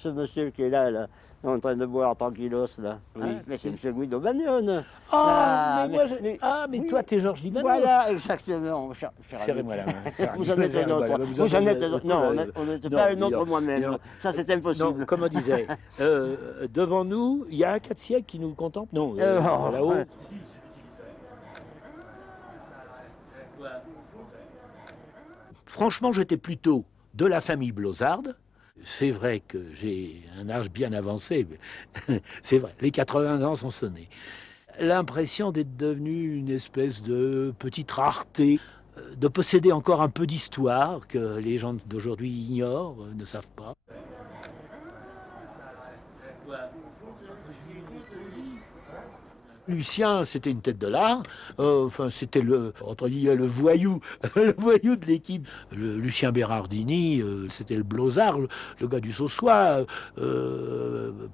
ce monsieur qui est là, en train de boire tranquillos, là. Oui. Hein, mais c'est M. Guido Bagnone. Ah, mais oui, toi, t'es Georges Limanos. Voilà, exactement. Serrez-moi la main. Vous en êtes un autre. Vous en êtes un autre. Non, on n'était pas un autre moi-même. Ça, c'est impossible. Non, comme on disait, devant nous, il y a 4 siècles qui nous contemplent. Non, là-haut. ouais. Franchement, j'étais plutôt de la famille Blozard. C'est vrai que j'ai un âge bien avancé, mais c'est vrai, les 80 ans sont sonnés. L'impression d'être devenu une espèce de petite rareté, de posséder encore un peu d'histoire que les gens d'aujourd'hui ignorent, ne savent pas. Lucien, c'était une tête de l'art. C'était le voyou, le voyou de l'équipe. Lucien Bérardini, c'était le Blozard, le gars du Saussois,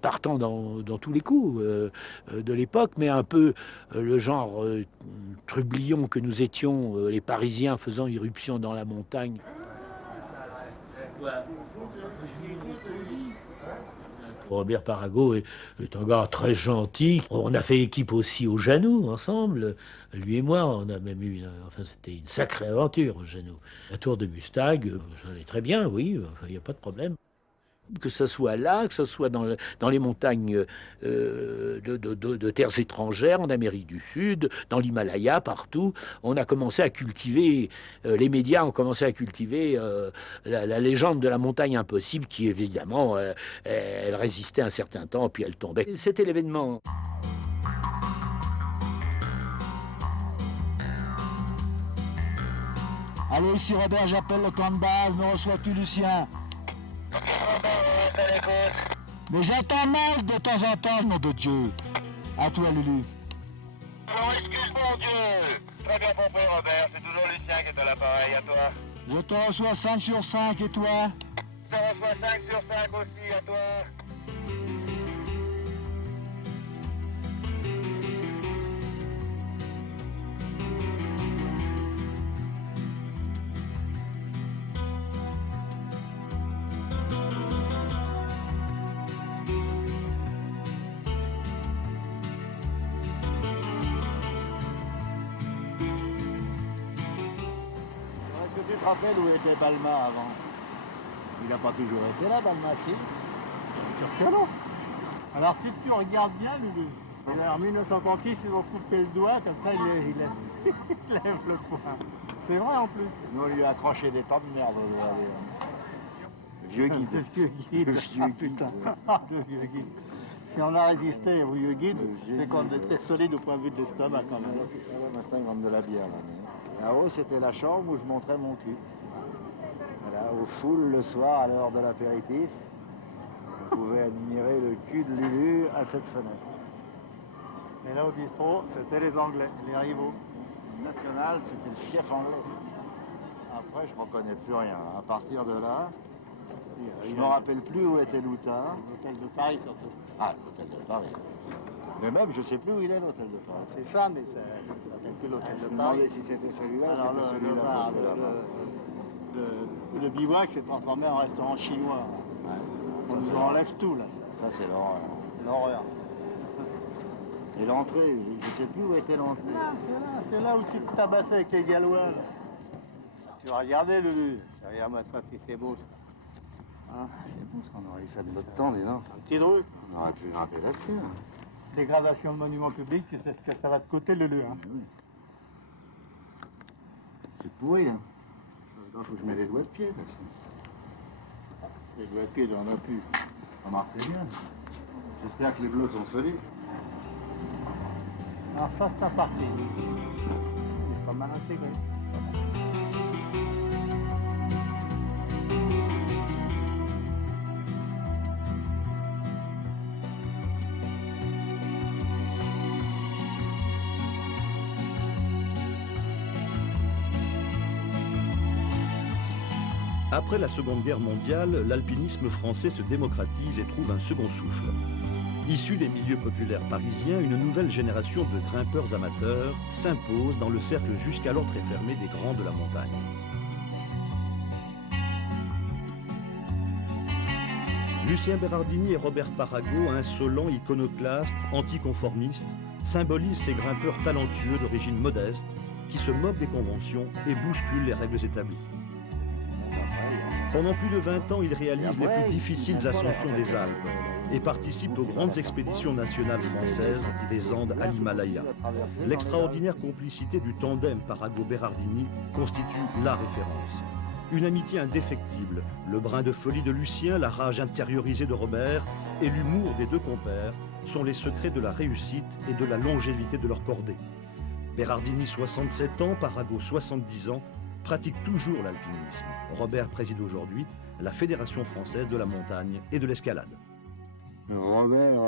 partant dans tous les coups de l'époque, mais un peu le genre trublion que nous étions, les Parisiens faisant irruption dans la montagne. Robert Parago est un gars très gentil. On a fait équipe aussi au Jannou ensemble, lui et moi. On a même eu, c'était une sacrée aventure au Jannou. La tour de Mustag, j'allais très bien, oui, il n'y a pas de problème. Que ce soit là, que ce soit dans les montagnes de terres étrangères, en Amérique du Sud, dans l'Himalaya, partout, on a commencé à cultiver, les médias ont commencé à cultiver la légende de la montagne impossible qui, évidemment, elle résistait un certain temps, puis elle tombait. C'était l'événement. Allô, ici Robert, j'appelle le camp de base, me reçois-tu Lucien? Mais j'entends mal de temps en temps, nom de Dieu. À toi, Lulu. Alors, excuse mon Dieu. Très bien compris, Robert. C'est toujours Lucien qui est à l'appareil. À toi. Je te reçois 5 sur 5, et toi? Je te reçois 5 sur 5 aussi. À toi. Est-ce que tu te rappelles où était Balma avant? Il n'a pas toujours été là, Balma, si? Sûr que non. Alors si tu regardes bien, Lulu, en 1936, ils ont coupé le doigt, comme ça il lève le poing. C'est vrai en plus. Nous, on lui a accroché des tas de merde. Vieux guide. Vieux guide. Ah, putain. Ah, le vieux guide. Si on a résisté au vieux guide, c'est qu'on était solide au point de vue de l'estomac quand même. Maintenant, ils vendent de la bière. Là-haut, c'était la chambre où je montrais mon cul. Voilà, au full le soir, à l'heure de l'apéritif, vous pouvez admirer le cul de Lulu à cette fenêtre. Et là au bistrot, c'était les Anglais, les rivaux. National, c'était le fief en laisse. Après, je ne reconnais plus rien. À partir de là, je ne me rappelle plus où était l'Outin. L'hôtel de Paris surtout. Ah, l'hôtel de Paris. Mais même, je ne sais plus où il est, l'hôtel de Paris. C'est ça, mais ça s'appelle plus l'hôtel Je de me Paris. demandais si c'était celui-là, Alors c'était celui-là. le bivouac s'est transformé en restaurant chinois. Ouais. On nous enlève tout là. Ça, c'est l'horreur. L'horreur. Et l'entrée, je ne sais plus où était l'entrée. C'est là où tu te tabassais avec les Gallois. Là. Tu vas regarder, Lulu. Regarde-moi ça, si c'est beau ça. Ah, c'est beau ce qu'on aurait fait de notre temps, dis donc. Un petit truc. On aurait pu grimper là-dessus. Hein. Dégradation de monuments publics, tu sais ce que ça va de côté, Lulu. Hein. Oui. C'est pourri, hein. Il faut que je mette les doigts de pied, parce que... Les doigts de pied, on a plus. Ça marchait bien. J'espère que les bleus sont solides. Alors ça, c'est un parti. Il est pas mal intégré. Après la Seconde Guerre mondiale, l'alpinisme français se démocratise et trouve un second souffle. Issue des milieux populaires parisiens, une nouvelle génération de grimpeurs amateurs s'impose dans le cercle jusqu'alors très fermé des grands de la montagne. Lucien Bérardini et Robert Parago, insolents, iconoclastes, anticonformistes, symbolisent ces grimpeurs talentueux d'origine modeste qui se moquent des conventions et bousculent les règles établies. Pendant plus de 20 ans, ils réalisent les plus difficiles ascensions des Alpes et participent aux grandes expéditions nationales françaises des Andes à l'Himalaya. L'extraordinaire complicité du tandem Parago-Bérardini constitue la référence. Une amitié indéfectible, le brin de folie de Lucien, la rage intériorisée de Robert et l'humour des deux compères sont les secrets de la réussite et de la longévité de leur cordée. Bérardini, 67 ans, Parago, 70 ans, pratiquent toujours l'alpinisme. Robert préside aujourd'hui la Fédération française de la montagne et de l'escalade. Robert,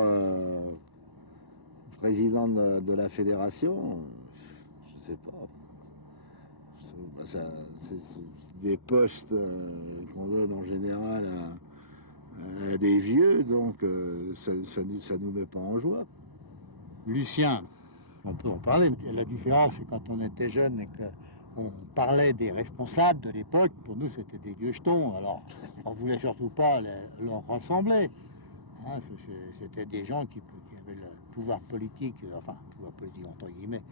président de la fédération, je sais pas. C'est des postes qu'on donne en général à des vieux, donc ça nous met pas en joie. Lucien, on peut en parler. La différence, c'est quand on était jeune et qu'on parlait des responsables de l'époque, pour nous c'était des vieux jetons, alors on voulait surtout pas leur ressembler. Hein, c'était des gens qui avaient le pouvoir politique, enfin, pouvoir politique entre guillemets,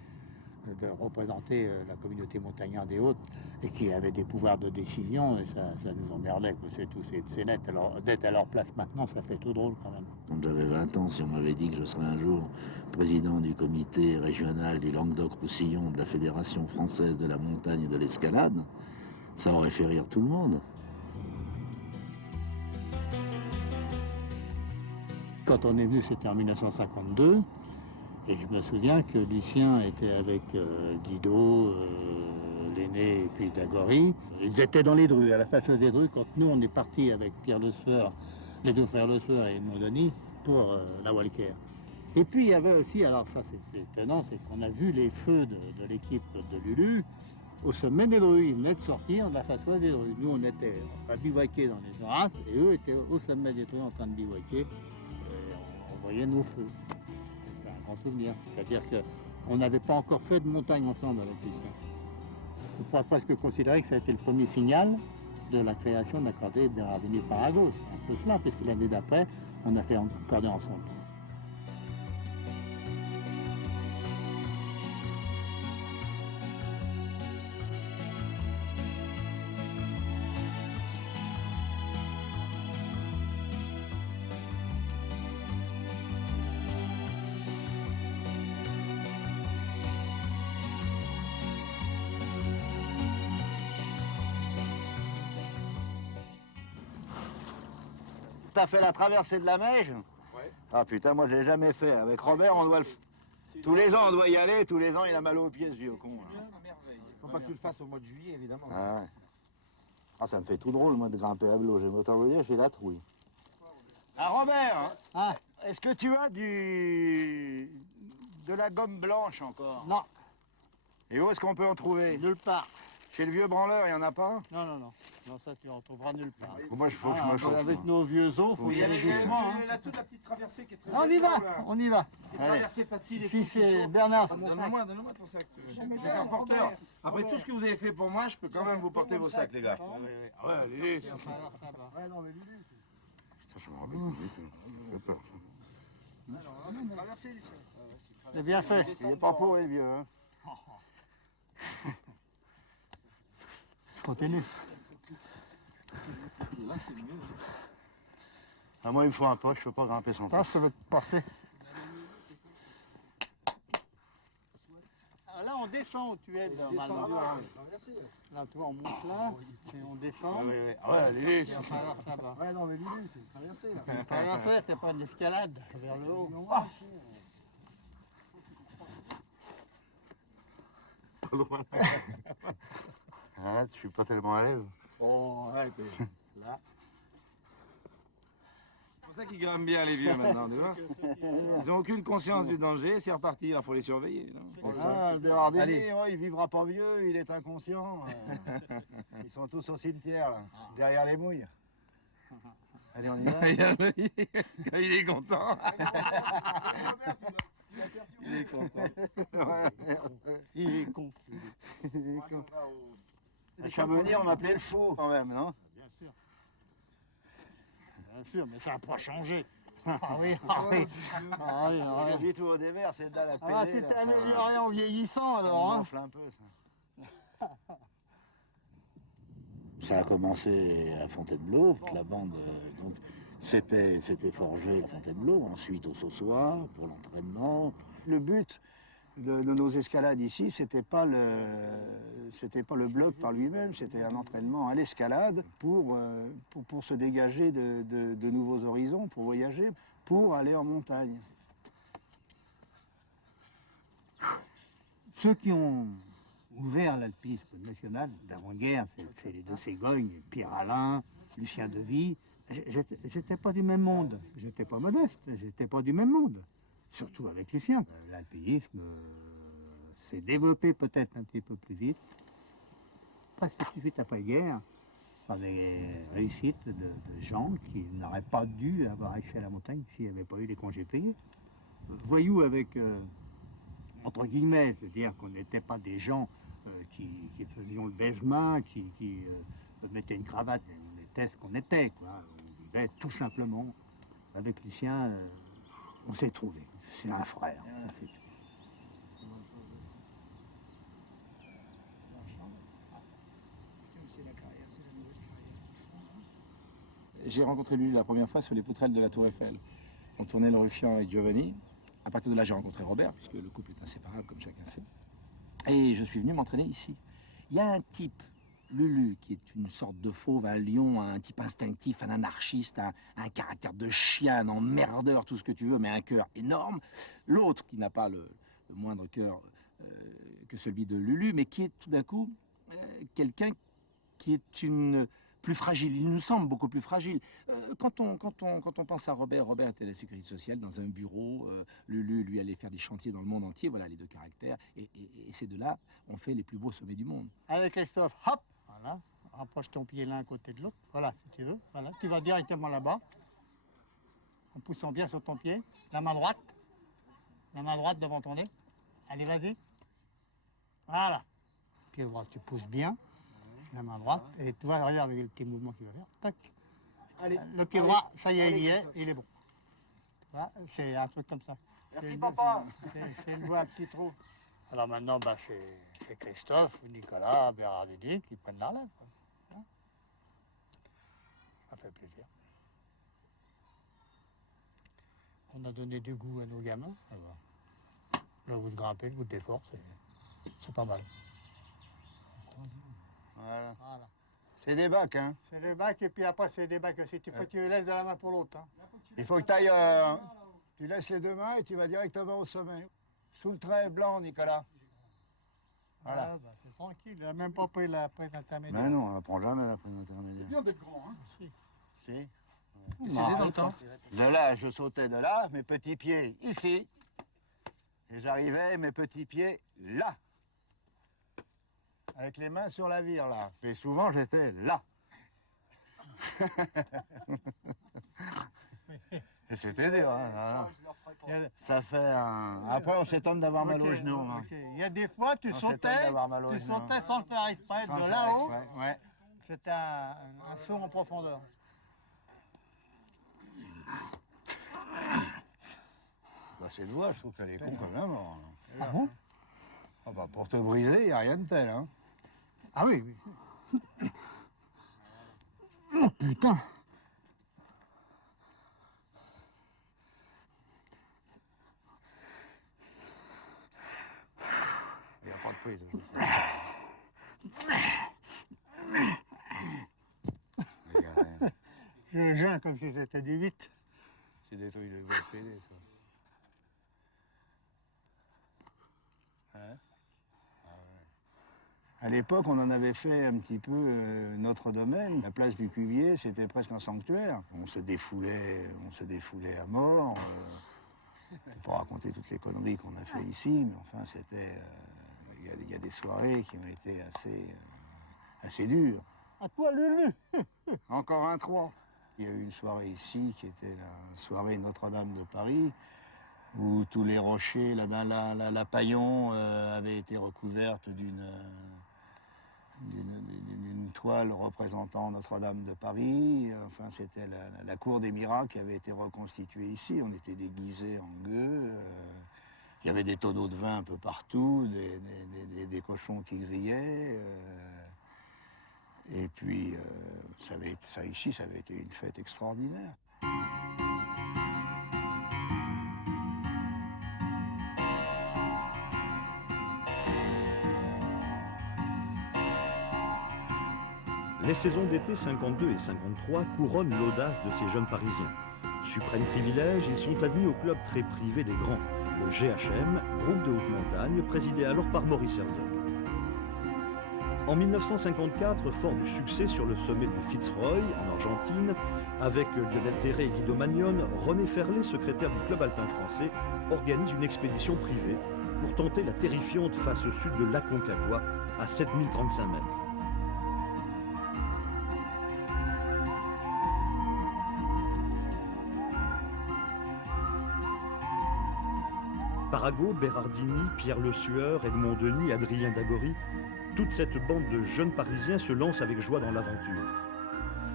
de représenter la communauté montagnarde et autres, et qui avaient des pouvoirs de décision, et ça nous emmerdait, quoi, c'est tout, c'est net. Alors d'être à leur place maintenant, ça fait tout drôle quand même. Quand j'avais 20 ans, si on m'avait dit que je serais un jour président du comité régional du Languedoc-Roussillon de la Fédération française de la montagne et de l'escalade, ça aurait fait rire tout le monde. Quand on est venu, c'était en 1952, et je me souviens que Lucien était avec Guido, l'aîné et puis Dagory. Ils étaient dans les Drus, à la face des Drus, quand nous on est partis avec Pierre Le Sueur, les deux frères Le Sueur et Edmond Denis, pour la Walker. Et puis il y avait aussi, alors ça c'est étonnant, c'est qu'on a vu les feux de l'équipe de Lulu au sommet des Drus. Ils venaient de sortir de la face ouest des Drus. Nous on était à bivouaquer dans les Horaces, et eux étaient au sommet des Drus en train de bivouaquer. On voyait nos feux. C'est un grand souvenir. C'est-à-dire qu'on n'avait pas encore fait de montagne ensemble avec Lucien. On pourrait presque considérer que ça a été le premier signal de la création de la cordée Bérardini-Parago. C'est un peu cela, puisque l'année d'après, on a fait une cordée ensemble. T'as fait la traversée de la Meige? Ouais. Ah putain, moi je l'ai jamais fait. Avec Robert, on doit le faire. Tous les ans, on doit y aller. Tous les ans, il a mal aux pieds, ce vieux con. Faut pas que tu le fasses au mois de juillet, évidemment. Ah, ouais. Ah, ça me fait tout drôle, moi, de grimper à Blo. J'aime autant vous dire, j'ai la trouille. Ah, Robert, hein, est-ce que tu as de la gomme blanche encore? Non. Et où est-ce qu'on peut en trouver? Nulle part. Chez le vieux branleur, il n'y en a pas? Non, non, non. Non, ça, tu en trouveras nulle part. Moi, il faut que je me chauffe. Avec nos vieux os, il faut y aller doucement. Hein. Toute la petite traversée qui est très On y va, on y va. Une traversée facile et Si c'est Bernard. Donne-moi ton sac. Je vais faire un porteur. Après tout ce que vous avez fait pour moi, je peux quand même vous porter vos sacs, les gars. Ouais, Lulu, ça va. Ouais, non, mais Lulu, Putain, je me rappelle plus. J'ai peur. c'est bien fait. Il n'est pas pourri, le vieux. Hein. Continue. Là, c'est mieux. Ah, moi, il me faut un poche, je peux pas grimper sans poche. Ah, ça va te passer. Ah, là, on descend où tu es, normalement. Là, tu vois, on monte là, et on descend. Ouais, Lulu, c'est ça. Ouais, non, mais Lulu, c'est une traversée, là. Une traversée, c'est pas une escalade vers le haut. Arrête, je suis pas tellement à l'aise. Bon, arrête. Là. C'est pour ça qu'ils grimpent bien, les vieux, maintenant, tu vois. Ils n'ont aucune conscience du danger, c'est reparti, il faut les surveiller. Non, Ah, Bérardini, ouais, il vivra pas vieux, il est inconscient. Ils sont tous au cimetière, là, derrière les mouilles. Allez, on y va. Il est content. Il est content. Il est confus. À Chamonix, on m'appelait le fou, quand même, non? Bien sûr. bien sûr, mais ça n'a pas changé. Ah oui, ah oui. Ah oui, ah oui. J'ai tout au dévers, c'est dalle à péler. Ah, tu t'améliores en vieillissant alors, hein. Ça un peu, ça. Ça a commencé à Fontainebleau, la bande, donc c'était forgé à Fontainebleau, ensuite au Saussois pour l'entraînement. Le but de nos escalades ici, c'était pas le bloc par lui-même, c'était un entraînement à l'escalade pour se dégager de nouveaux horizons, pour voyager, pour aller en montagne. Ceux qui ont ouvert l'alpinisme national d'avant-guerre, c'est les deux Ségognes, Pierre Alain, Lucien Devy. J'étais pas du même monde, j'étais pas modeste, j'étais pas du même monde. Surtout avec Lucien. L'alpinisme s'est développé peut-être un petit peu plus vite, presque tout de suite après-guerre, par des réussites de gens qui n'auraient pas dû avoir accès à la montagne s'il n'y avait pas eu les congés payés. Voyous avec, entre guillemets, c'est-à-dire qu'on n'était pas des gens qui faisions le baise-main, qui mettaient une cravate, on était ce qu'on était, quoi. On vivait tout simplement. Avec Lucien, on s'est trouvés. C'est un frère, ça c'est tout. J'ai rencontré lui la première fois sur les poutrelles de la Tour Eiffel. On tournait le Ruffian avec Giovanni. À partir de là, j'ai rencontré Robert, puisque le couple est inséparable, comme chacun sait. Et je suis venu m'entraîner ici. Il y a un type, Lulu, qui est une sorte de fauve, un lion, un type instinctif, un anarchiste, un caractère de chien, un emmerdeur, tout ce que tu veux, mais un cœur énorme. L'autre, qui n'a pas le moindre cœur que celui de Lulu, mais qui est tout d'un coup quelqu'un qui est plus fragile. Il nous semble beaucoup plus fragile. Quand on pense à Robert était à la sécurité sociale dans un bureau. Lulu, lui, allait faire des chantiers dans le monde entier. Voilà les deux caractères. Et ces deux-là ont fait les plus beaux sommets du monde. Allez Christophe, hop, voilà, rapproche ton pied l'un à côté de l'autre. Voilà, si tu veux. Voilà, tu vas directement là-bas. En poussant bien sur ton pied. La main droite devant ton nez. Allez, vas-y. Voilà. Pied droit, tu pousses bien. La main droite, et tu vois, regarde le petit mouvement qu'il va faire. Tac. Allez. Le pied droit, ça y est, il est bon. Voilà, c'est un truc comme ça. Merci papa. C'est une voie à petit trou. Alors maintenant, bah, c'est Christophe, Nicolas, Bérardini qui prennent la relève. Quoi. Hein, ça fait plaisir. On a donné du goût à nos gamins. Alors, le goût de grimper, le goût d'effort, c'est pas mal. Voilà. Voilà. C'est des bacs, hein. C'est des bacs et puis après c'est des bacs aussi. Il faut que tu les laisses de la main pour l'autre. Hein. Il faut que tu ailles... tu laisses les deux mains et tu vas directement au sommet. Sous le trait blanc, Nicolas. Voilà. Ah, bah, c'est tranquille, il n'a même pas pris la prise intermédiaire. Mais non, on ne prend jamais la prise intermédiaire. C'est bien d'être grand, hein. Si. Si. Qu'est-ce que tu faisais dans le temps? De là, je sautais de là, mes petits pieds ici. Et j'arrivais, mes petits pieds là. Avec les mains sur la vire, là. Et souvent, j'étais là. Et c'était dur, hein. Ça fait un... Après, on s'étonne d'avoir mal aux genoux. Hein. Il y a des fois, tu sautais sans le faire exprès, Sans de le là-haut. faire exprès, ouais. C'était un saut en profondeur. Bah, cette voix, je trouve qu'elle est con quand même. Hein. Ah bon? Ah bah, pour te briser, il n'y a rien de tel. Hein. Ah oui, oui. Oh putain! Il n'y a pas de prise. Je gêne comme si c'était du 8. C'est des trucs de PD, ça. Hein? Ah ouais. À l'époque, on en avait fait un petit peu notre domaine. La place du Cuvier, c'était presque un sanctuaire. On se défoulait à mort. Je ne vais pas raconter toutes les conneries qu'on a fait ici, mais enfin, c'était... Il y a des soirées qui ont été assez dures. À toi, Lulu! Encore un 3. Il y a eu une soirée ici qui était la soirée Notre-Dame de Paris, où tous les rochers, la Paillon avait été recouverte d'une toile représentant Notre-Dame de Paris. Enfin, c'était la cour des miracles qui avait été reconstituée ici. On était déguisés en gueux. Il y avait des tonneaux de vin un peu partout, des cochons qui grillaient. Et puis, ici, ça avait été une fête extraordinaire. Les saisons d'été 52 et 53 couronnent l'audace de ces jeunes Parisiens. Suprême privilège, ils sont admis au club très privé des grands, le GHM, groupe de haute montagne, présidé alors par Maurice Herzog. En 1954, fort du succès sur le sommet du Fitzroy, en Argentine, avec Lionel Terré et Guido Magnone, René Ferlet, secrétaire du club alpin français, organise une expédition privée pour tenter la terrifiante face sud de l'Aconcagua, à 7035 mètres. Parago, Bérardini, Pierre Le Sueur, Edmond Denis, Adrien Dagory, toute cette bande de jeunes Parisiens se lance avec joie dans l'aventure.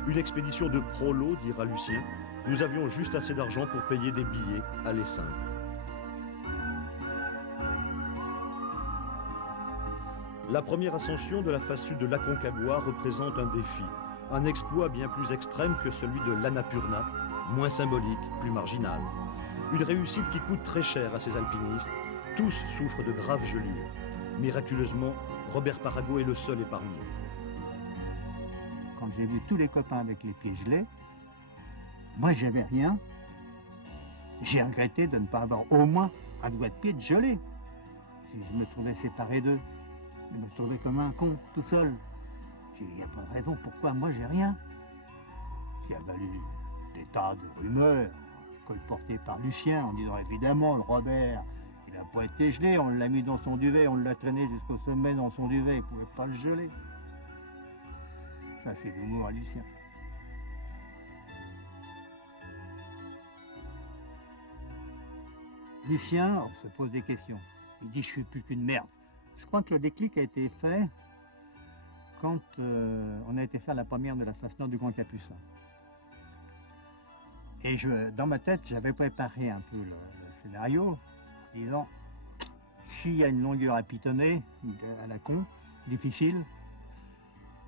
Une expédition de prolo, dira Lucien. Nous avions juste assez d'argent pour payer des billets, aller simple. La première ascension de la face sud de l'Aconcagua représente un défi, un exploit bien plus extrême que celui de l'Annapurna, moins symbolique, plus marginal. Une réussite qui coûte très cher à ces alpinistes. Tous souffrent de graves gelures. Miraculeusement, Robert Parago est le seul épargné. Quand j'ai vu tous les copains avec les pieds gelés, moi j'avais rien. J'ai regretté de ne pas avoir au moins un doigt de pied de gelé. Si je me trouvais séparé d'eux, je me trouvais comme un con, tout seul. Il n'y a pas de raison pourquoi moi j'ai rien. Il a valu des tas de rumeurs, colportées par Lucien en disant évidemment le Robert, il n'a pas été gelé, on l'a mis dans son duvet, on l'a traîné jusqu'au sommet dans son duvet, il ne pouvait pas le geler. Ça c'est l'humour à Lucien. Lucien on se pose des questions. Il dit je suis plus qu'une merde. Je crois que le déclic a été fait quand on a été faire la première de la face nord du Grand Capucin. Et dans ma tête, j'avais préparé un peu le scénario en disant s'il y a une longueur à pitonner, à la con, difficile,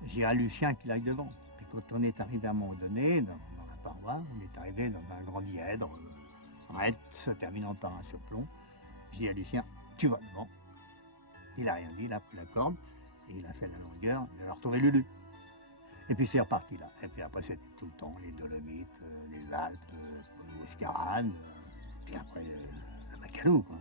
j'ai un Lucien qui l'aille devant. Puis quand on est arrivé à un moment donné, dans la paroi, on est arrivé dans un grand dièdre, raide, se terminant par un surplomb. J'ai dit à Lucien, tu vas devant. Il n'a rien dit, il a pris la corde et il a fait la longueur, il a retrouvé Lulu. Et puis c'est reparti là. Et puis après c'était tout le temps les Dolomites, les Alpes, l'Ouescarane, puis après la Macalou, quoi.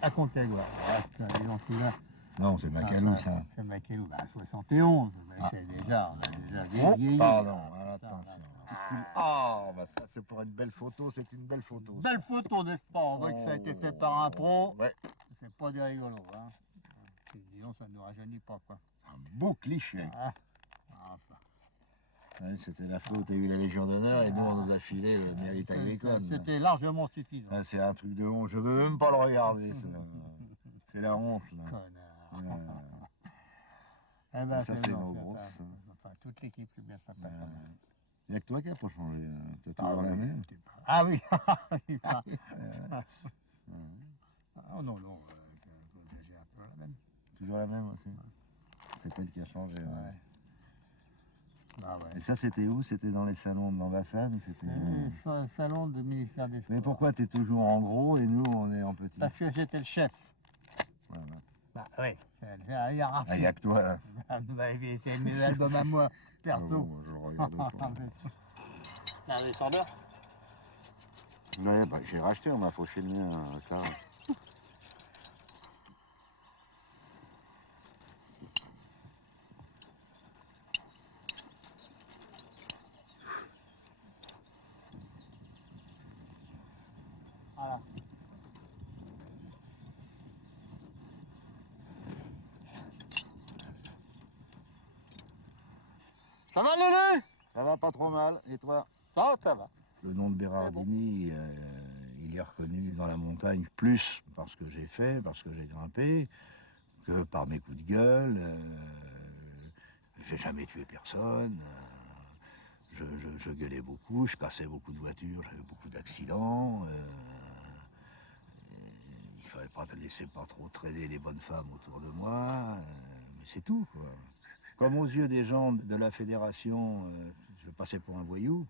Aconcagua, Non, c'est Macalou, ça. C'est Macalou, 71, c'est déjà, on a déjà vieilli. Pardon, attention. Ah, bah ça c'est pour une belle photo, c'est une belle photo. Ça. Belle photo, n'est-ce pas? On voit que ça a été fait par un pro. Ouais. C'est pas des rigolos, hein. Disons, ça ne nous rajeunit pas, quoi. Un beau cliché. Ah. Enfin. Ouais, c'était la faute, t'as eu la Légion d'honneur et nous on nous a filé le mérite agricole. C'était largement suffisant. Ah, c'est un truc de honte, je veux même pas le regarder, ça. C'est la honte, là. Connard. Eh ben, ça c'est nos grosses. Enfin, toute l'équipe, c'est bien ça. Il n'y a que toi qui n'as pas changé, t'as toujours la même. Ah oui. Oh non, non, j'ai un peu la même. Toujours la même aussi. C'est elle qui a changé. Ouais. Ah ouais. Et ça, c'était où? C'était dans les salons de l'ambassade? Salon du ministère des Sports. Mais pourquoi tu es toujours en gros et nous, on est en petit? Parce que j'étais le chef. Voilà. Bah oui, il y a hiérarchie. Ah, il n'y a que toi, là. C'est mes albums à moi, perso. Je le regarde pas. T'as un descendeur? Ouais, bah, j'ai racheté, on m'a fauché le mien, Clara. Voilà. Ça va, Lulu? Ça va pas trop mal, et toi? Ça va. Le nom de Bérardini, il est reconnu dans la montagne plus parce que j'ai fait, parce que j'ai grimpé, que par mes coups de gueule. J'ai jamais tué personne. Je gueulais beaucoup, je cassais beaucoup de voitures, j'avais beaucoup d'accidents. Il fallait pas laisser pas trop traîner les bonnes femmes autour de moi. Mais c'est tout, quoi. Comme aux yeux des gens de la fédération, je passais pour un voyou.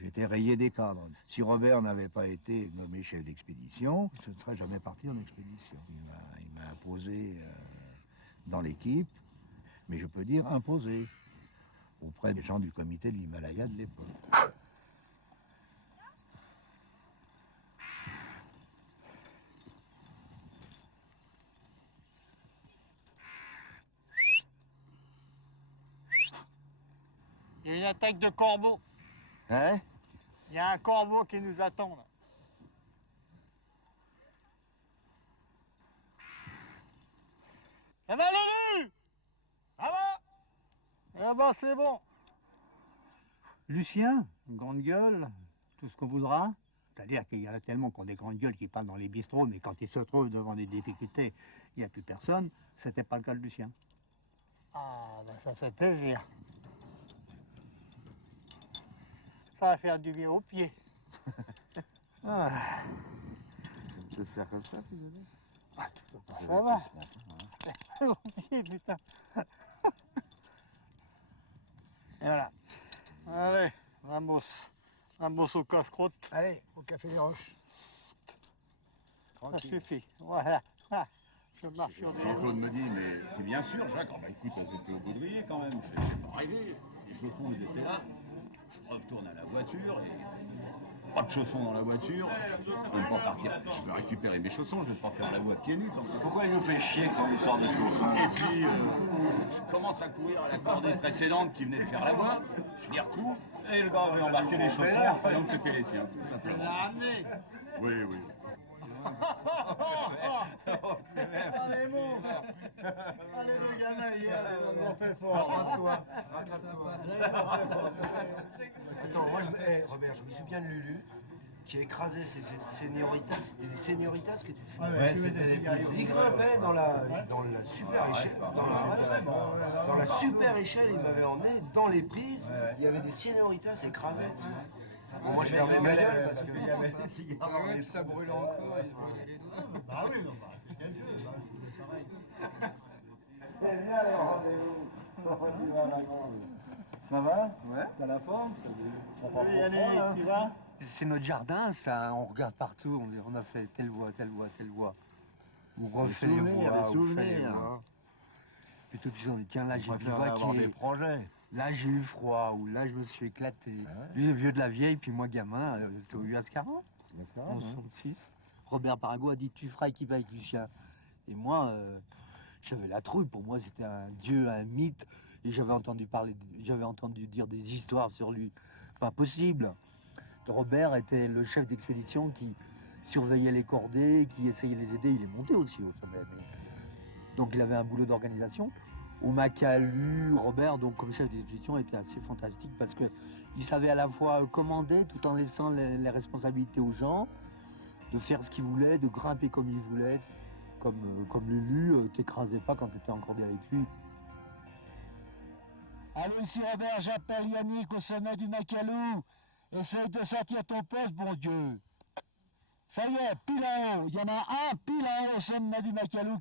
J'étais rayé des cadres. Si Robert n'avait pas été nommé chef d'expédition, je ne serais jamais parti en expédition. Il m'a imposé dans l'équipe, mais je peux dire imposé, auprès des gens du comité de l'Himalaya de l'époque. Il y a une attaque de corbeaux. Hein? Il y a un corbeau qui nous attend là. Ça va Lulu? Ça va? Eh ben c'est bon. Lucien, une grande gueule, tout ce qu'on voudra. C'est-à-dire qu'il y en a tellement qui ont des grandes gueules qui parlent dans les bistrots, mais quand ils se trouvent devant des difficultés, il n'y a plus personne. C'était pas le cas de Lucien. Ah, ben ça fait plaisir. Ça va faire du bien aux pieds. Ah. Tu peux se faire comme ça, si vous voulez? Ah, tu peux pas, ça va. Aux pieds, putain. Et voilà. Allez, Ramos au casse-croûte. Allez, au Café des Roches. Ça suffit. Voilà. Ah, je marche sur des... Jean-Claude me dit, mais t'es bien sûr, Jacques? Ah bah écoute, elles étaient au Baudrier quand même. Je sais pas rêver. Les chaussons, ils étaient là. Je retourne à la voiture et pas de chaussons dans la voiture. Je peux pas partir. Je veux récupérer mes chaussons, je vais pas faire la voie pieds nus. Pourquoi il nous fait chier avec son histoire de chaussons? Et puis, je commence à courir à la cordée précédente qui venait de faire la voie. Je les recours et le gars avait embarqué les chaussons en croyant que c'était les siens, tout simplement. Oui, oui. Allez, bon, ça. Allez, le gamin, hier, on en fait fort. Rattrape-toi. Attends, moi, Robert, je me souviens de Lulu qui écrasait ses senioritas. C'était des senioritas que tu fais. Ouais, c'était des Il grimpait dans la super échelle. Dans la super échelle, il m'avait emmené dans les prises. Il y avait des senioritas écrasées. Bon, moi, je fermais ma gueule parce qu'il y avait des cigares. Ah ouais, puis ça brûle encore, il se brûlait les doigts. Ah oui, non, bah, c'est quelque chose, c'est pareil. C'est bien les rendez-vous. Ça va? Ouais. T'as la forme? Oui, allez, tu vas? C'est notre jardin, ça, on regarde partout, on a fait telle voie, telle voie, telle voie. On refait les voies, on fait les voies. Puis tout de suite on dit, tiens, là j'ai vu avoir des projets. Là j'ai eu froid, ou là je me suis éclaté. Lui, le vieux de la vieille, puis moi gamin, c'était au UASCARA, en 66. Robert Parago a dit, tu feras équipe avec Lucien. Et moi, j'avais la trouille, pour moi c'était un dieu, un mythe, et j'avais entendu dire des histoires sur lui. Pas possible. Robert était le chef d'expédition qui surveillait les cordées, qui essayait de les aider. Il est monté aussi au sommet. Donc il avait un boulot d'organisation. Au Makalu, Robert, donc comme chef d'expédition, était assez fantastique parce qu'il savait à la fois commander tout en laissant les responsabilités aux gens, de faire ce qu'il voulait, de grimper comme il voulait. Comme Lulu, t'écrasais pas quand t'étais en cordée avec lui. Allô, ici Robert, j'appelle Yannick au sommet du Makalu. Essaye de sortir ton poste, bon Dieu. Ça y est, pile en haut. Il y en a un pile en haut au sommet du Makalu,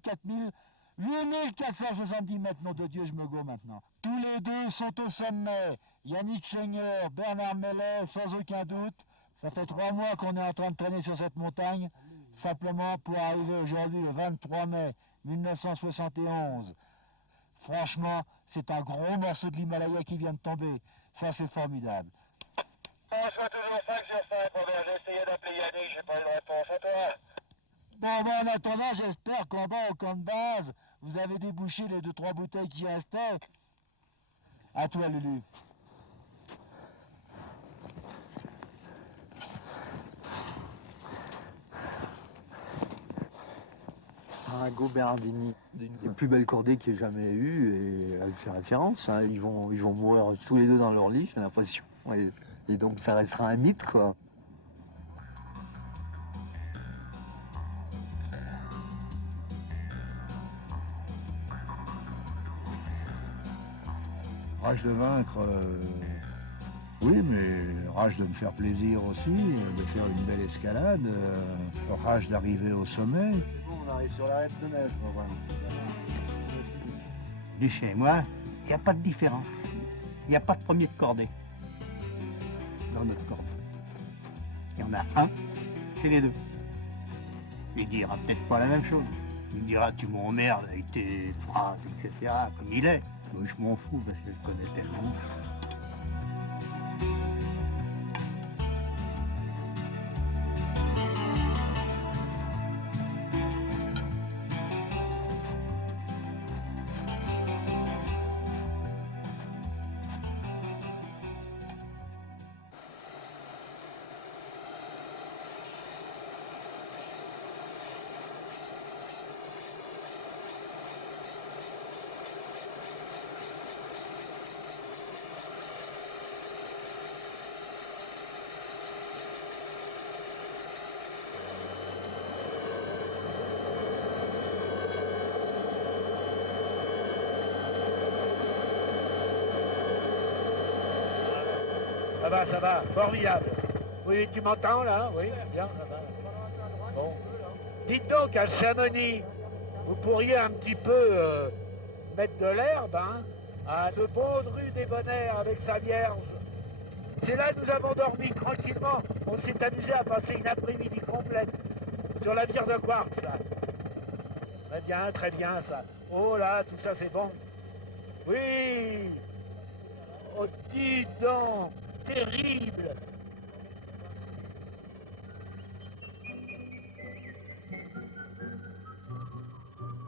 8470 mètres. Nom de Dieu, je me go maintenant. Tous les deux sont au sommet. Yannick Seigneur, Bernard Mellet, sans aucun doute. Ça fait 3 mois qu'on est en train de traîner sur cette montagne, simplement pour arriver aujourd'hui, le 23 mai 1971. Franchement, c'est un gros morceau de l'Himalaya qui vient de tomber. Ça, c'est formidable. Je suis toujours 5 sur 5, Robert. J'ai essayé d'appeler Yannick, j'ai pas eu de réponse. Et toi? Bon, en attendant, j'espère qu'en bas, au camp de base, vous avez débouché les 2-3 bouteilles qui restaient. À toi, Lulu. Arago Berardini, une des plus belles cordées qu'il y ait jamais eu, et elle fait référence. Hein. Ils vont mourir tous les deux dans leur lit, j'ai l'impression. Et donc ça restera un mythe, quoi. Rage de vaincre, oui, mais rage de me faire plaisir aussi, de faire une belle escalade, rage d'arriver au sommet. C'est bon, on arrive sur l'arête de neige, voilà. Lucien et moi, il n'y a pas de différence. Il n'y a pas de premier de cordée dans notre cordée. Il y en a un, c'est les deux. Il dira peut-être pas la même chose. Il dira tu m'emmerdes avec tes phrases, etc., comme il est. Moi, je m'en fous parce que je connais tellement. Ça va, formidable. Oui, tu m'entends là? Oui, bien, ça va. Bon. Dites donc à Chamonix, vous pourriez un petit peu mettre de l'herbe, hein, à ce beau rue des Bonnets avec sa Vierge. C'est là que nous avons dormi tranquillement. On s'est amusé à passer une après-midi complète sur la vire de quartz là. Très bien ça. Oh là, tout ça c'est bon. Oui. Oh, dis donc. Terrible.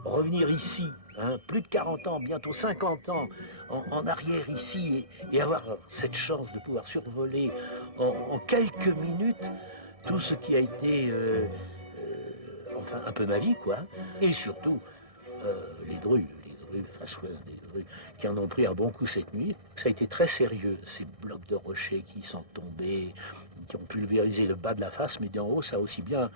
Revenir ici, hein, plus de 40 ans, bientôt 50 ans en arrière ici, et avoir cette chance de pouvoir survoler en quelques minutes tout ce qui a été, enfin, un peu ma vie, quoi. Et surtout, les drues face ouest des drues, qui en ont pris un bon coup cette nuit. Ça a été très sérieux, ces blocs de rochers qui sont tombés, qui ont pulvérisé le bas de la face, mais d'en haut, ça a aussi bien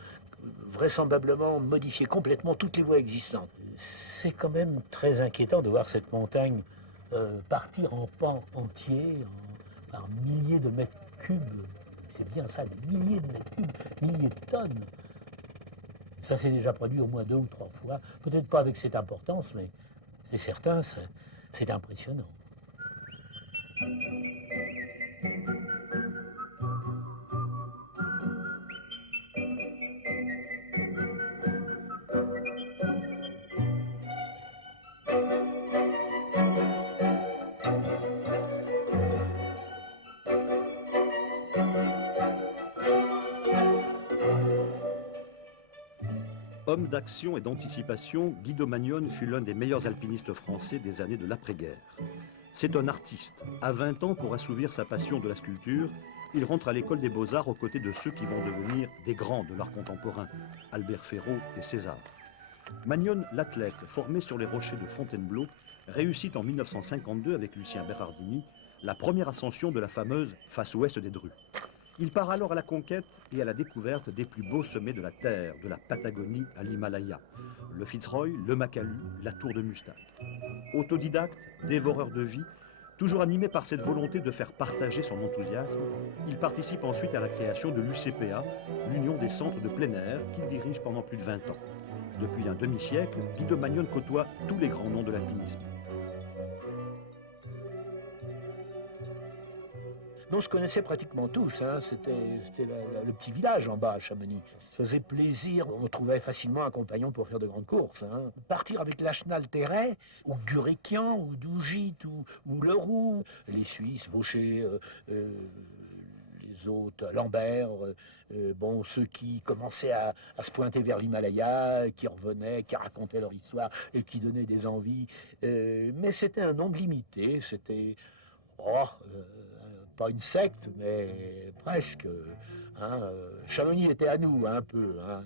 vraisemblablement modifié complètement toutes les voies existantes. C'est quand même très inquiétant de voir cette montagne partir en pans entiers, par milliers de mètres cubes. C'est bien ça, des milliers de mètres cubes, milliers de tonnes. Ça s'est déjà produit au moins 2 ou 3 fois, peut-être pas avec cette importance, mais c'est certain, c'est impressionnant. Homme d'action et d'anticipation, Guido Magnone fut l'un des meilleurs alpinistes français des années de l'après-guerre. C'est un artiste. À 20 ans, pour assouvir sa passion de la sculpture, il rentre à l'école des Beaux-Arts aux côtés de ceux qui vont devenir des grands de l'art contemporain, Albert Ferraud et César. Magnone, l'athlète, formé sur les rochers de Fontainebleau, réussit en 1952 avec Lucien Berardini la première ascension de la fameuse face ouest des Drues. Il part alors à la conquête et à la découverte des plus beaux sommets de la Terre, de la Patagonie à l'Himalaya, le Fitzroy, le Makalu, la Tour de Mustang. Autodidacte, dévoreur de vie, toujours animé par cette volonté de faire partager son enthousiasme, il participe ensuite à la création de l'UCPA, l'Union des centres de plein air, qu'il dirige pendant plus de 20 ans. Depuis un demi-siècle, Guido Magnone côtoie tous les grands noms de l'alpinisme. On se connaissait pratiquement tous, hein. C'était le petit village en bas à Chamonix. Ça faisait plaisir, on trouvait facilement un compagnon pour faire de grandes courses. Hein. Partir avec Lachenal Terret, ou Guréquian, ou Dougit, ou Leroux, les Suisses, Vaucher, les autres, Lambert, bon, ceux qui commençaient à se pointer vers l'Himalaya, qui revenaient, qui racontaient leur histoire et qui donnaient des envies. Mais c'était un nombre limité, c'était... pas une secte, mais presque. Hein. Chamonix était à nous, un peu. Hein.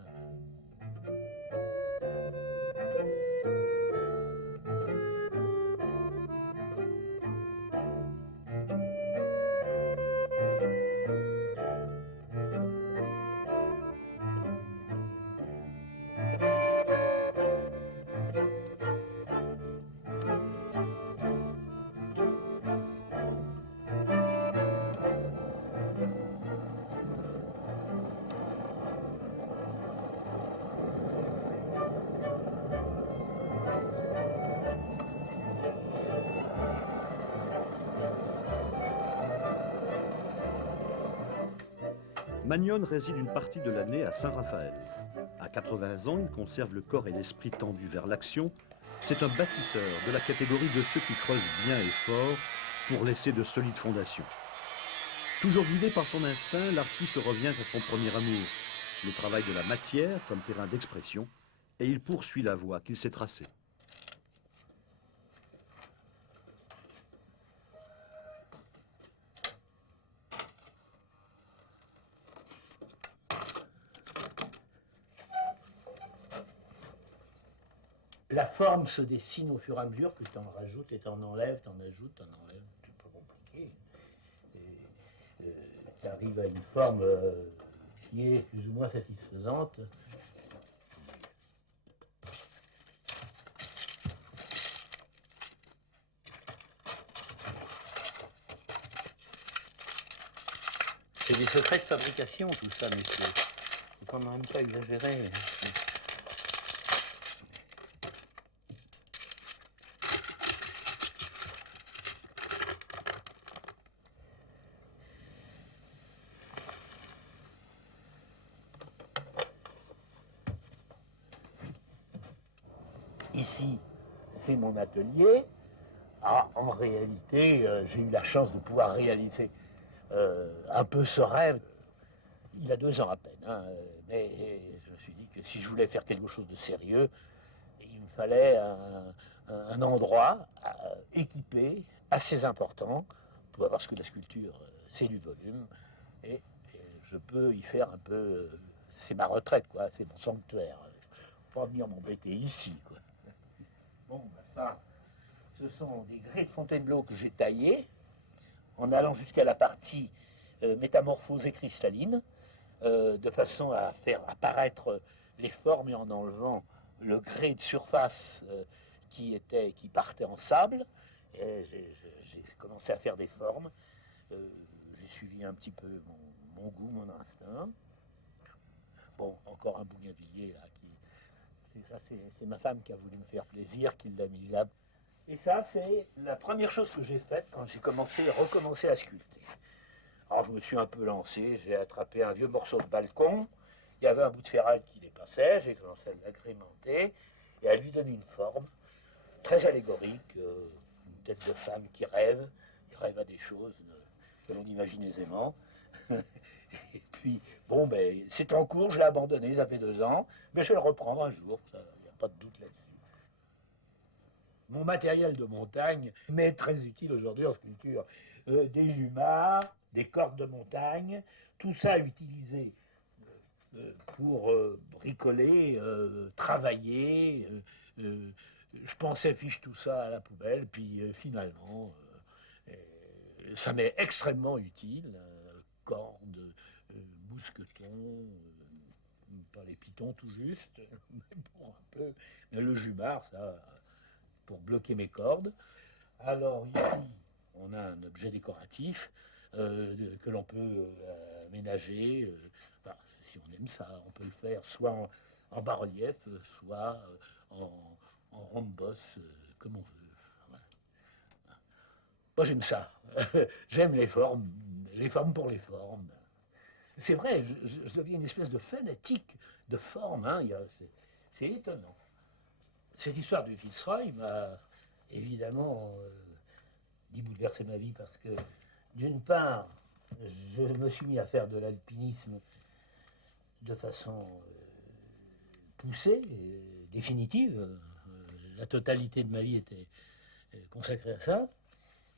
Magnon réside une partie de l'année à Saint-Raphaël. À 80 ans, il conserve le corps et l'esprit tendus vers l'action. C'est un bâtisseur de la catégorie de ceux qui creusent bien et fort pour laisser de solides fondations. Toujours guidé par son instinct, l'artiste revient à son premier amour, le travail de la matière comme terrain d'expression, et il poursuit la voie qu'il s'est tracée. La forme se dessine au fur et à mesure que tu en rajoutes et tu en enlèves, tu en ajoutes, tu en enlèves. C'est pas compliqué. Tu arrives à une forme qui est plus ou moins satisfaisante. C'est des secrets de fabrication, tout ça, mais faut quand même pas exagérer. Ici, c'est mon atelier. Ah, en réalité, j'ai eu la chance de pouvoir réaliser un peu ce rêve. Il a 2 ans à peine, hein, mais je me suis dit que si je voulais faire quelque chose de sérieux, il me fallait un endroit équipé, assez important, parce que la sculpture, c'est du volume, et je peux y faire un peu... c'est ma retraite, quoi, c'est mon sanctuaire. Faut pas venir m'embêter ici, quoi. Bon, ben ça, ce sont des grès de Fontainebleau que j'ai taillés, en allant jusqu'à la partie métamorphosée cristalline, de façon à faire apparaître les formes et en enlevant le grès de surface qui partait en sable. J'ai commencé à faire des formes. J'ai suivi un petit peu mon goût, mon instinct. Bon, encore un bougainvillier là c'est ma femme qui a voulu me faire plaisir, qui l'a mis là. Et ça, c'est la première chose que j'ai faite quand j'ai recommencé à sculpter. Alors je me suis un peu lancé, j'ai attrapé un vieux morceau de balcon, il y avait un bout de ferraille qui dépassait, j'ai commencé à l'agrémenter et à lui donner une forme très allégorique, une tête de femme qui rêve à des choses que l'on imagine aisément. Et puis, bon, ben, c'est en cours, je l'ai abandonné, ça fait 2 ans, mais je vais le reprendre un jour, il n'y a pas de doute là-dessus. Mon matériel de montagne m'est très utile aujourd'hui en sculpture. Des jumards, des cordes de montagne, tout ça utilisé pour bricoler, travailler. Je pensais fiche tout ça à la poubelle, puis finalement, ça m'est extrêmement utile. Cordes, mousquetons, pas les pitons tout juste, mais pour un peu. Mais le jumard, ça, pour bloquer mes cordes. Alors ici, on a un objet décoratif que l'on peut aménager. Enfin, si on aime ça, on peut le faire soit en bas-relief, soit en rond-bosse, comme on veut. Voilà. Moi, j'aime ça. J'aime les formes pour les formes. C'est vrai, je deviens une espèce de fanatique de formes. Hein. C'est étonnant. Cette histoire du Fitzroy m'a évidemment dit bouleverser ma vie parce que, d'une part, je me suis mis à faire de l'alpinisme de façon poussée et définitive. La totalité de ma vie était consacrée à ça.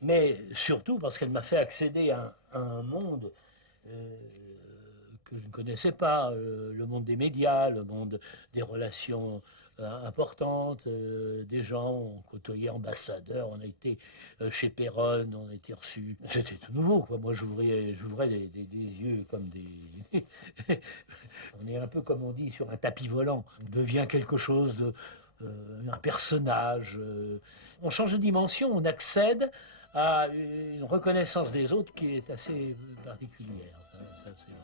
Mais surtout parce qu'elle m'a fait accéder à un monde que je ne connaissais pas, le monde des médias, le monde des relations importantes, des gens, on côtoyait ambassadeurs, on a été chez Péronne, on a été reçus. C'était tout nouveau, quoi. Moi, j'ouvrais des yeux comme des... On est un peu, comme on dit, sur un tapis volant. On devient quelque chose de... un personnage. On change de dimension, on accède à une reconnaissance des autres qui est assez particulière. Ça c'est vrai.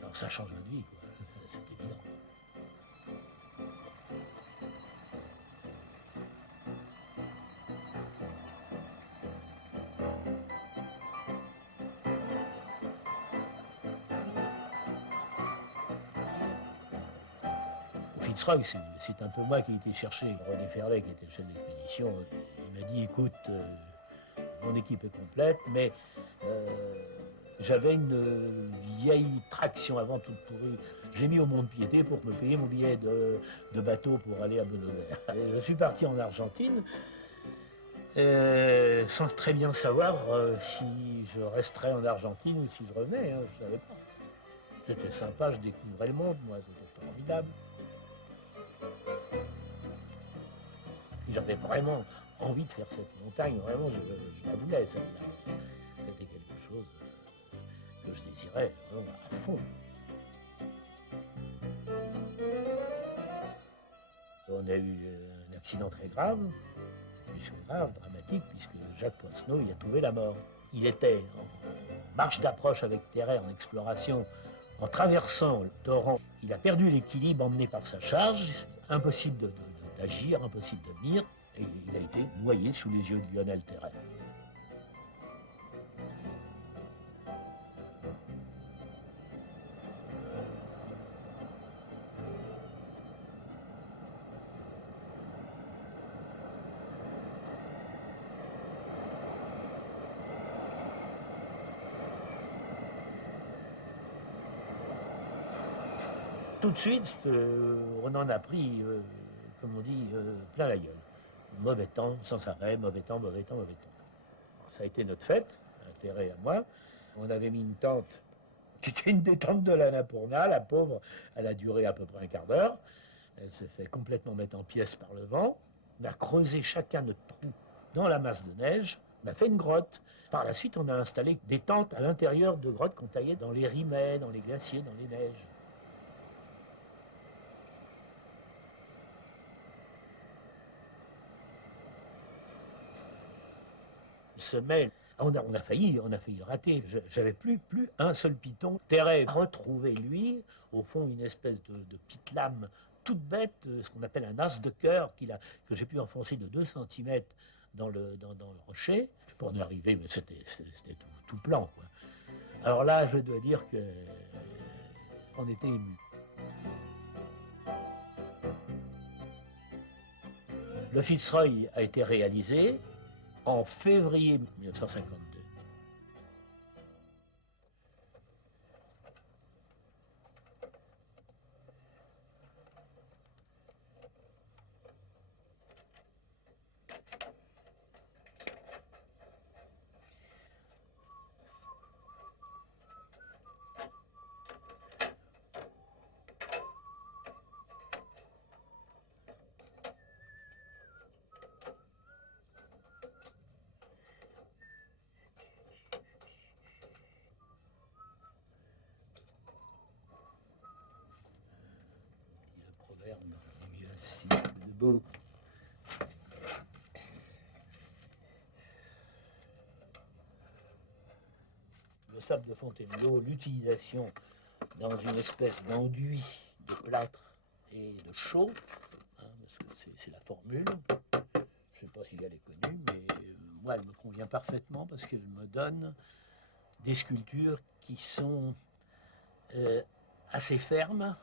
Alors ça change de vie, quoi. C'est évident. Fitzroy, c'est un peu moi qui ai été chercher René Ferlet, qui était le chef d'expédition. Il m'a dit, écoute, mon équipe est complète, mais j'avais une vieille traction avant toute pourrie. J'ai mis au mont-de-piété pour me payer mon billet de bateau pour aller à Buenos Aires. Et je suis parti en Argentine, sans très bien savoir si je resterais en Argentine ou si je revenais, hein, je ne savais pas. C'était sympa, je découvrais le monde, moi, c'était formidable. J'avais vraiment envie de faire cette montagne, vraiment, je la voulais, celle-là. C'était quelque chose que je désirais vraiment à fond. On a eu un accident très grave, dramatique, puisque Jacques Poincenot, il a trouvé la mort. Il était en marche d'approche avec Terret, en exploration, en traversant le torrent. Il a perdu l'équilibre emmené par sa charge, impossible d'agir, impossible de venir, et il a été noyé sous les yeux de Lionel Terret. Tout de suite, on en a pris, comme on dit, plein la gueule. Mauvais temps, sans arrêt, mauvais temps, mauvais temps, mauvais temps. Ça a été notre fête, Terret à moi. On avait mis une tente qui était une des tentes de l'Annapurna. La pauvre, elle a duré à peu près un quart d'heure. Elle s'est fait complètement mettre en pièces par le vent. On a creusé chacun notre trou dans la masse de neige. On a fait une grotte. Par la suite, on a installé des tentes à l'intérieur de grottes qu'on taillait dans les rimets, dans les glaciers, dans les neiges. Semelle. On a failli rater. J'avais plus un seul piton. Terret a retrouvé, lui, au fond, une espèce de petite lame toute bête, ce qu'on appelle un as de cœur, que j'ai pu enfoncer de 2 cm dans le rocher. Pour en arriver, mais c'était tout plan, quoi. Alors là, je dois dire qu'on était émus. Le Fitzroy a été réalisé en février 1952. Le sable de Fontainebleau, l'utilisation dans une espèce d'enduit de plâtre et de chaux, hein, parce que c'est la formule. Je ne sais pas si elle est connue, mais moi elle me convient parfaitement parce qu'elle me donne des sculptures qui sont assez fermes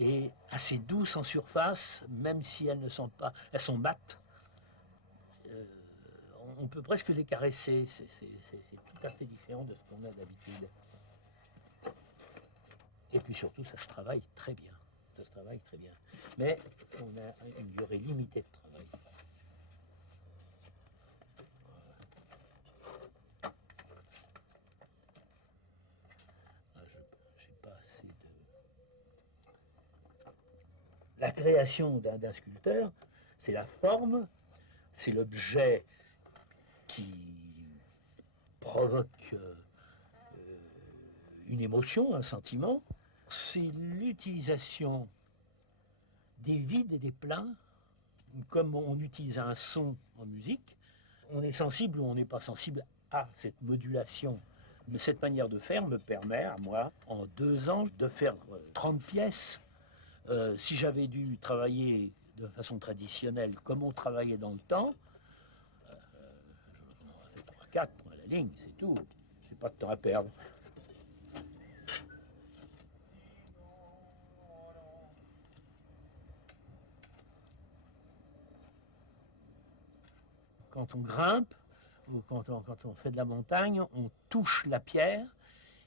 et assez douces en surface, même si elles ne sont pas, elles sont mates. On peut presque les caresser, c'est tout à fait différent de ce qu'on a d'habitude. Et puis surtout, ça se travaille très bien. Ça se travaille très bien. Mais on a une durée limitée de travail. J'ai pas assez de... La création d'un sculpteur, c'est la forme, c'est l'objet qui provoque une émotion, un sentiment. C'est l'utilisation des vides et des pleins, comme on utilise un son en musique. On est sensible ou on n'est pas sensible à cette modulation. Mais cette manière de faire me permet, à moi, en 2 ans, de faire 30 pièces. Si j'avais dû travailler de façon traditionnelle, comme on travaillait dans le temps, j'en aurais fait 3-4 à la ligne, c'est tout. Je n'ai pas de temps à perdre. quand on grimpe ou quand on fait de la montagne, on touche la pierre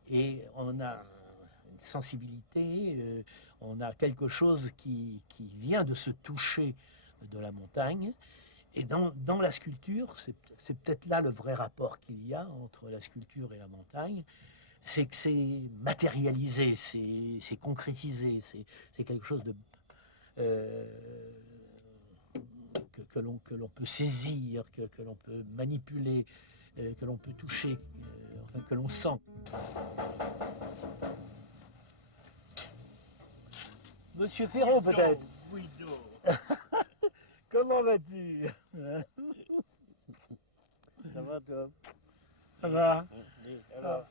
et on a une sensibilité, on a quelque chose qui vient de se toucher de la montagne. Et dans la sculpture, c'est peut-être là le vrai rapport qu'il y a entre la sculpture et la montagne, c'est que c'est matérialisé, c'est concrétisé, c'est quelque chose de que l'on peut saisir, que l'on peut manipuler, que l'on peut toucher, enfin que l'on sent. Monsieur Ferraud, peut-être. Guido. Comment vas-tu? Ça va, toi? Ça va. Alors.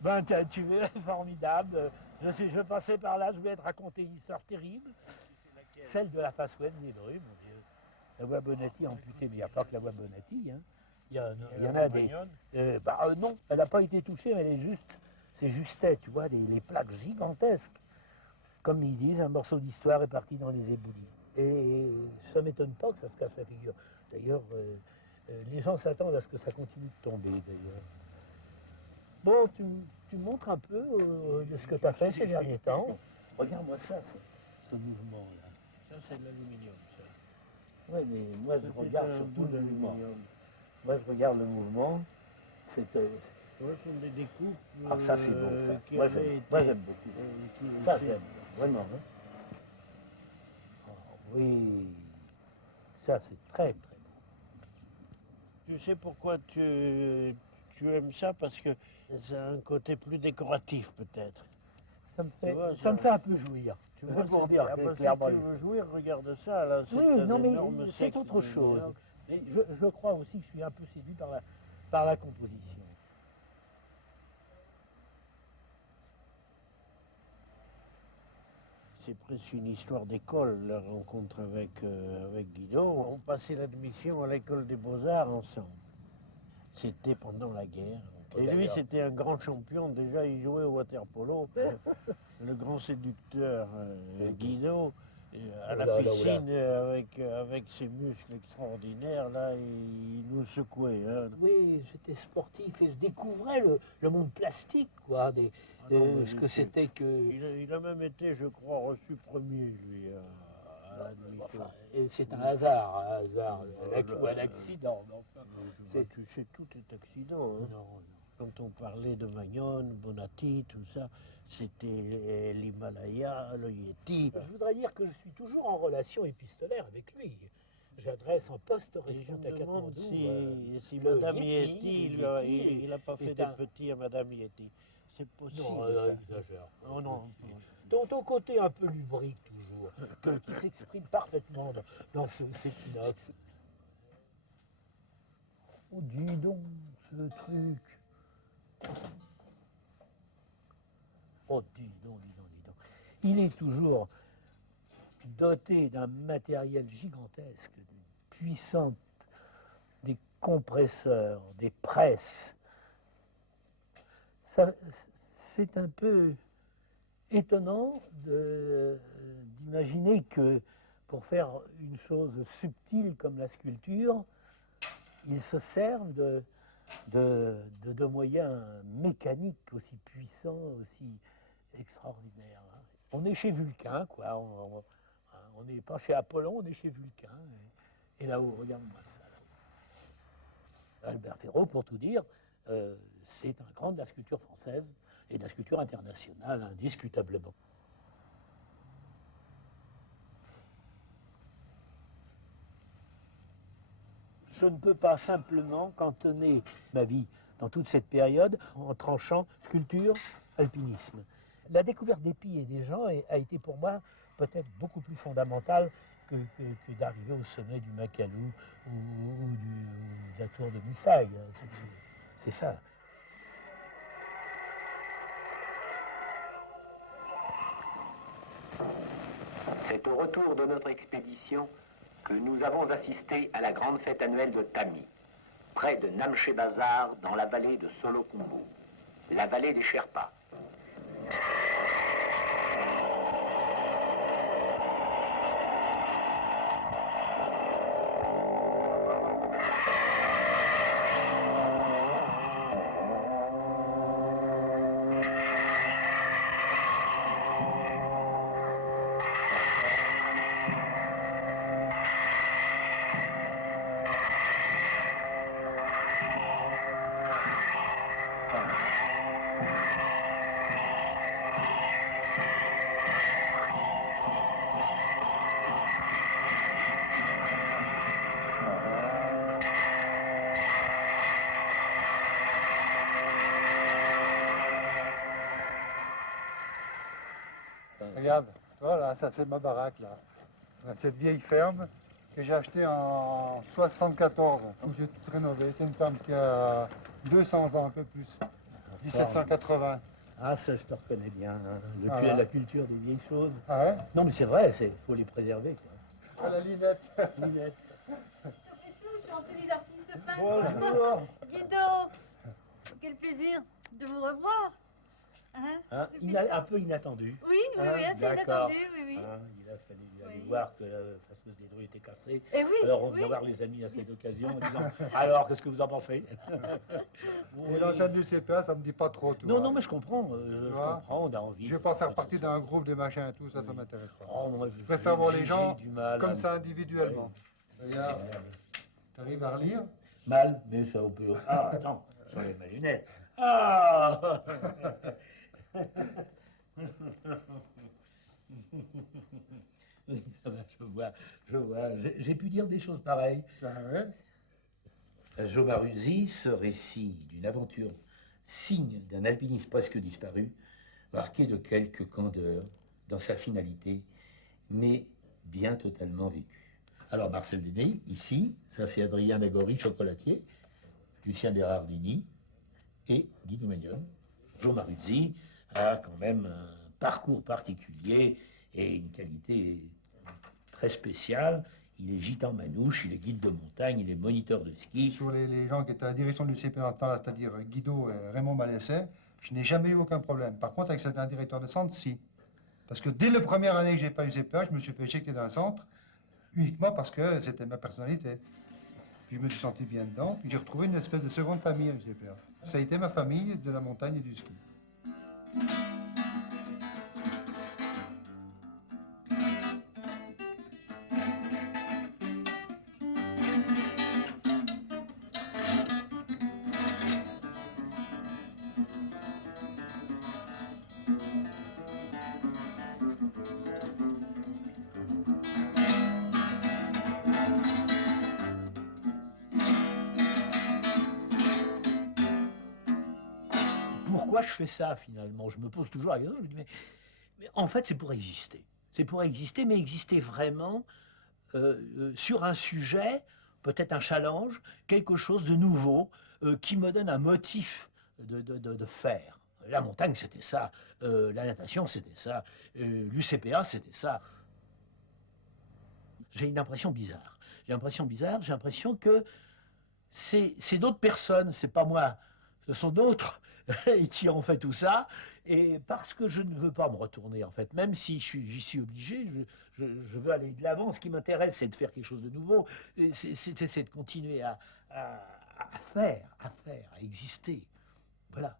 Ben, tu es formidable. Je passais par là, je voulais te raconter une histoire terrible. Celle de la face ouest des Drus, mon Dieu. La voie Bonatti amputée, mais il n'y a pas que la voie Bonatti. Hein. Il y en a des. Non, elle n'a pas été touchée, mais elle est juste. C'est justet, tu vois, les plaques gigantesques. Comme ils disent, un morceau d'histoire est parti dans les éboulis. Et ça ne m'étonne pas que ça se casse la figure. D'ailleurs, les gens s'attendent à ce que ça continue de tomber, d'ailleurs. Bon, tu me montres un peu de ce que tu as fait ces derniers temps. Regarde-moi ça, ce mouvement-là. Ça, c'est de l'aluminium, ça. Oui, mais moi, je regarde surtout le mouvement. Moi, je regarde le mouvement. Ouais, ce sont des découpes. Ah, ça, c'est bon, ça. Moi, j'aime beaucoup. Ça, j'aime, vraiment. Hein. Oh, oui, ça, c'est très, très beau. Tu sais pourquoi tu aimes ça? Parce que c'est un côté plus décoratif, peut-être. Ça me fait un peu jouir. Tu vois, pour dire clairement. Si tu veux jouir, regarde ça. Là, oui, non, mais c'est autre chose. Mais je crois aussi que je suis un peu séduit par la composition. C'est presque une histoire d'école, la rencontre avec Guido. On passait l'admission à l'école des Beaux-Arts ensemble. C'était pendant la guerre. Et lui, c'était un grand champion. Déjà, il jouait au water-polo. Le grand séducteur Guido, à la piscine, avec ses muscles extraordinaires, là, il nous secouait. Hein. Oui, j'étais sportif et je découvrais le monde plastique, quoi, ce que c'était que... Il a même été, je crois, reçu premier, lui, à l'admission. Enfin, c'est un hasard, ou un accident. Enfin, tu sais, tout est accident. Hein. Non. Quand on parlait de Magnone, Bonatti, tout ça, c'était l'Himalaya, le Yeti. Je voudrais dire que je suis toujours en relation épistolaire avec lui. J'adresse un poste résident à Katmandou. Si Madame Yeti, il n'a pas fait des petits à Madame Yeti. C'est possible. Non, exagère. Oh non. Ton côté un peu lubrique toujours, qui s'exprime parfaitement dans cet inox. Oh, dis donc, ce truc. Oh, dis donc. Il est toujours doté d'un matériel gigantesque, puissant, des compresseurs, des presses. C'est un peu étonnant d'imaginer que pour faire une chose subtile comme la sculpture, ils se servent de moyens mécaniques aussi puissants, aussi extraordinaires. On est chez Vulcain, quoi. On n'est pas chez Apollon, on est chez Vulcain. Et là-haut, regarde-moi ça. Albert Ferraud, pour tout dire, c'est un grand de la sculpture française et de la sculpture internationale, indiscutablement. Je ne peux pas simplement cantonner ma vie dans toute cette période en tranchant sculpture, alpinisme. La découverte des Pies et des gens a été pour moi peut-être beaucoup plus fondamentale que d'arriver au sommet du Makalu ou de la tour de Mustang. C'est ça. C'est au retour de notre expédition que nous avons assisté à la grande fête annuelle de Tami, près de Namche Bazar, dans la vallée de Solokhumbu, la vallée des Sherpas. regarde, voilà, ça c'est ma baraque là. Cette vieille ferme que j'ai achetée en 74, où j'ai tout rénové. C'est une ferme qui a 200 ans, un peu plus. 1780. Ah, ça, je te reconnais bien. Hein. Depuis Voilà. la culture des vieilles choses. Ah ouais? Non, mais c'est vrai, il faut les préserver. Quoi. Ah, la linette. Linette. Je suis en tenue d'artiste peintre. Bonjour. Guido, quel plaisir de vous revoir. Hein, Hein, un peu inattendu. Oui, oui, Hein, oui, assez d'accord. inattendu, oui, oui. Hein, il a fallu aller Oui. voir que la façonneuse des drues était cassée. Eh oui, Alors on vient oui. voir les amis à cette occasion en disant alors, qu'est-ce que vous en pensez? Et l'ancienne du CPA, ça me dit pas trop, tu Non, vois. non, mais je comprends. Je vois comprends, on a envie. Je vais pas faire partie d'un groupe, des machins et tout, ça m'intéresse pas. Oh, moi, Je préfère voir les j'ai gens du mal comme à- ça individuellement. Regarde, tu arrives à relire? Mal, mais ça on peut. Ah, attends, j'enlève ma lunette. Ah Oui, ça va, je vois. J'ai pu dire des choses pareilles. Ah ouais? Jo Maruzzi, ce récit d'une aventure, signe d'un alpiniste presque disparu, marqué de quelques candeurs dans sa finalité, mais bien totalement vécu. Alors Marcel Denis, ici, ça c'est Adrien Dagory, chocolatier, Lucien Berardini et Guido Magnol. Jo Maruzzi a quand même un parcours particulier et une qualité très spéciale. Il est gitan manouche, il est guide de montagne, il est moniteur de ski. Sur les gens qui étaient à la direction du CPA en ce temps-là, c'est-à-dire Guido et Raymond Malesset, je n'ai jamais eu aucun problème. Par contre, avec certains directeurs de centre, si. Parce que dès la première année que j'ai pas eu CPA, je me suis fait éjecter d'un centre, uniquement parce que c'était ma personnalité. Puis je me suis senti bien dedans, puis j'ai retrouvé une espèce de seconde famille au CPA. Ça a été ma famille de la montagne et du ski. Pourquoi je fais ça finalement? Je me pose toujours la question, je me dis, mais en fait c'est pour exister. C'est pour exister, mais exister vraiment sur un sujet, peut-être un challenge, quelque chose de nouveau qui me donne un motif de faire. La montagne c'était ça, la natation c'était ça, l'UCPA c'était ça. J'ai une impression bizarre. J'ai l'impression que c'est d'autres personnes, c'est pas moi, ce sont d'autres qui ont fait tout ça. Et parce que je ne veux pas me retourner, en fait, même si j'y suis obligé, je veux aller de l'avant. Ce qui m'intéresse, c'est de faire quelque chose de nouveau, c'est de continuer à faire, à exister. Voilà.